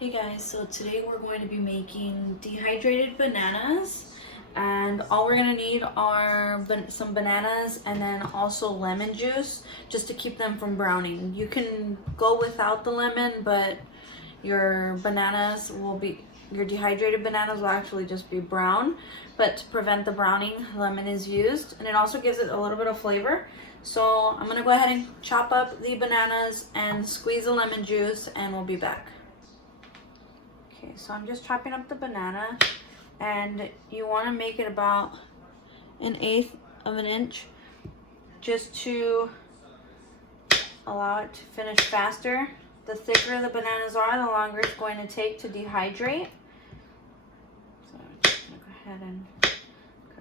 Hey guys, so today we're going to be making dehydrated bananas, and all we're going to need are some bananas and then also lemon juice just to keep them from browning. You can go without the lemon, but your dehydrated bananas will actually just be brown, but to prevent the browning, lemon is used, and it also gives it a little bit of flavor. So I'm going to go ahead and chop up the bananas and squeeze the lemon juice, and we'll be back. Okay, so I'm just chopping up the banana, and you want to make it about 1/8 of an inch just to allow it to finish faster. The thicker the bananas are, the longer it's going to take to dehydrate. So I'm just going to go ahead and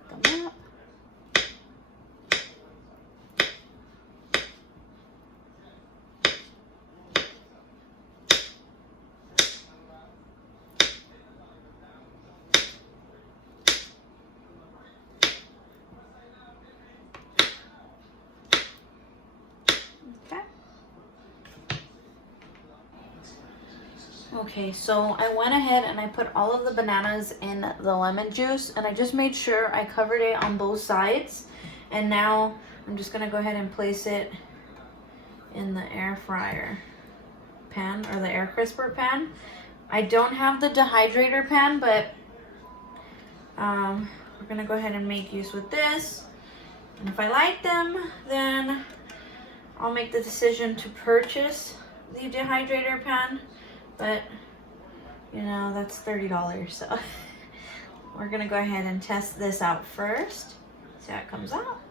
cut them up. Okay, so I went ahead and I put all of the bananas in the lemon juice, and I just made sure I covered it on both sides. And now I'm just gonna go ahead and place it in the air fryer pan, or the air crisper pan. I don't have the dehydrator pan, but we're gonna go ahead and make use with this. And if I like them, then I'll make the decision to purchase the dehydrator pan. But, you know, that's $30, so we're gonna go ahead and test this out first. See how it comes out.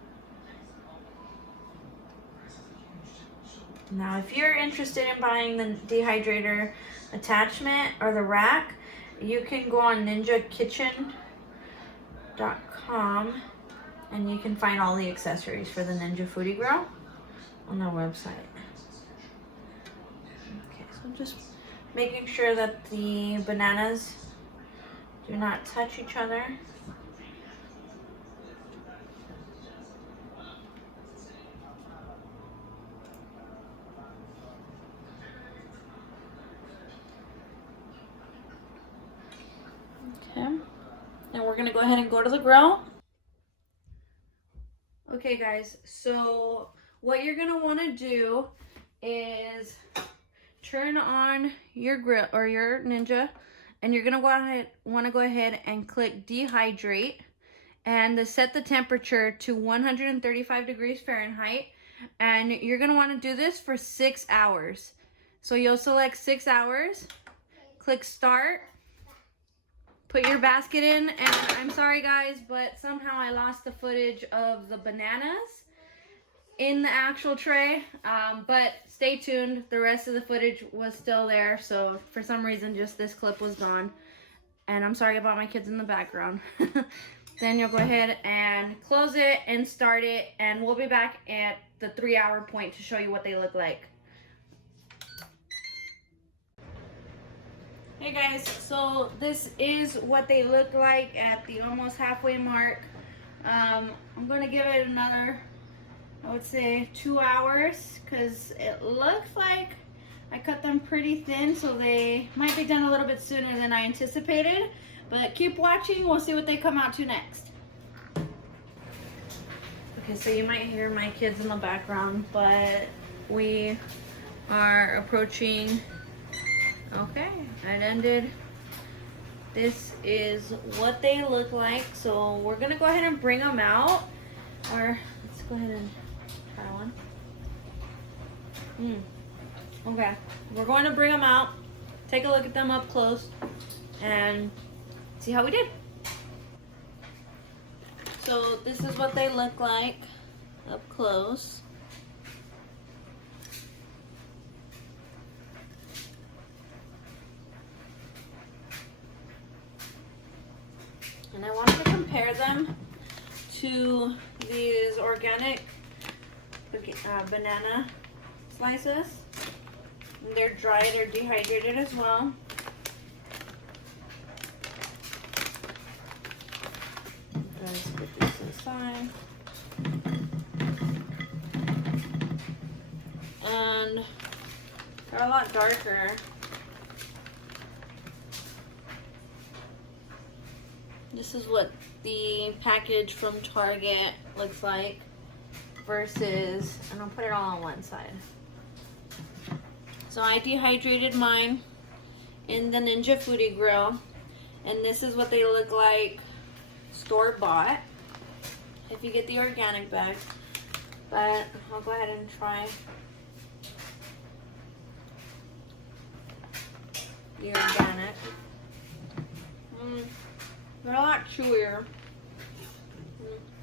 Now, if you're interested in buying the dehydrator attachment or the rack, you can go on ninjakitchen.com and you can find all the accessories for the Ninja Foodi Grill on their website. Okay, so I'm just making sure that the bananas do not touch each other. Okay, and we're gonna go ahead and go to the grill. Okay guys, so what you're gonna wanna do is turn on your grill or your Ninja, and you're gonna want to go ahead and click Dehydrate, and set the temperature to 135 degrees Fahrenheit, and you're gonna want to do this for 6 hours. So you'll select 6 hours, click Start, put your basket in, and I'm sorry guys, but somehow I lost the footage of the bananas in the actual tray, but stay tuned, the rest of the footage was still there. So for some reason just this clip was gone, and I'm sorry about my kids in the background. Then you'll go ahead and close it and start it, and we'll be back at the 3-hour point to show you what they look like. Hey guys, so this is what they look like at the almost halfway mark. I'm gonna give it another, I would say, 2 hours, because it looks like I cut them pretty thin, so they might be done a little bit sooner than I anticipated. But keep watching, we'll see what they come out to next. Okay, so you might hear my kids in the background, but we are approaching. Okay, it ended. This is what they look like. So we're gonna go ahead and bring them out, or let's go ahead and try one. Okay, we're going to bring them out, take a look at them up close, and see how we did. So this is what they look like up close. And I wanted to compare them to these organic banana slices. And they're dry, they're dehydrated as well. Let's put this aside. And they're a lot darker. This is what the package from Target looks like versus, and I'll put it all on one side. So I dehydrated mine in the Ninja Foodi Grill, and this is what they look like store-bought if you get the organic bag. But I'll go ahead and try the organic. They're a lot chewier.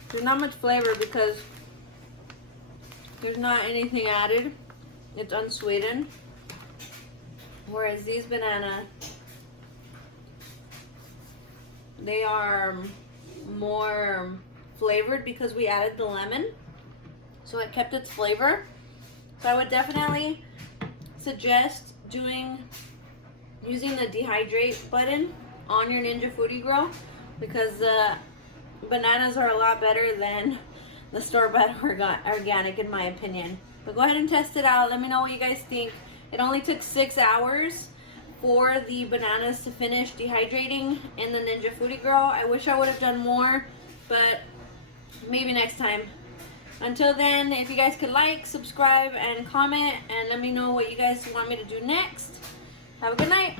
There's not much flavor because there's not anything added. It's unsweetened. Whereas these banana, they are more flavored because we added the lemon. So it kept its flavor. So I would definitely suggest using the Dehydrate button on your Ninja Foodi Grill, because the bananas are a lot better than the store-bought organic in my opinion. But go ahead and test it out. Let me know what you guys think. It only took 6 hours for the bananas to finish dehydrating in the Ninja Foodi Grill. I wish I would have done more, but maybe next time. Until then, if you guys could like, subscribe, and comment, and let me know what you guys want me to do next. Have a good night.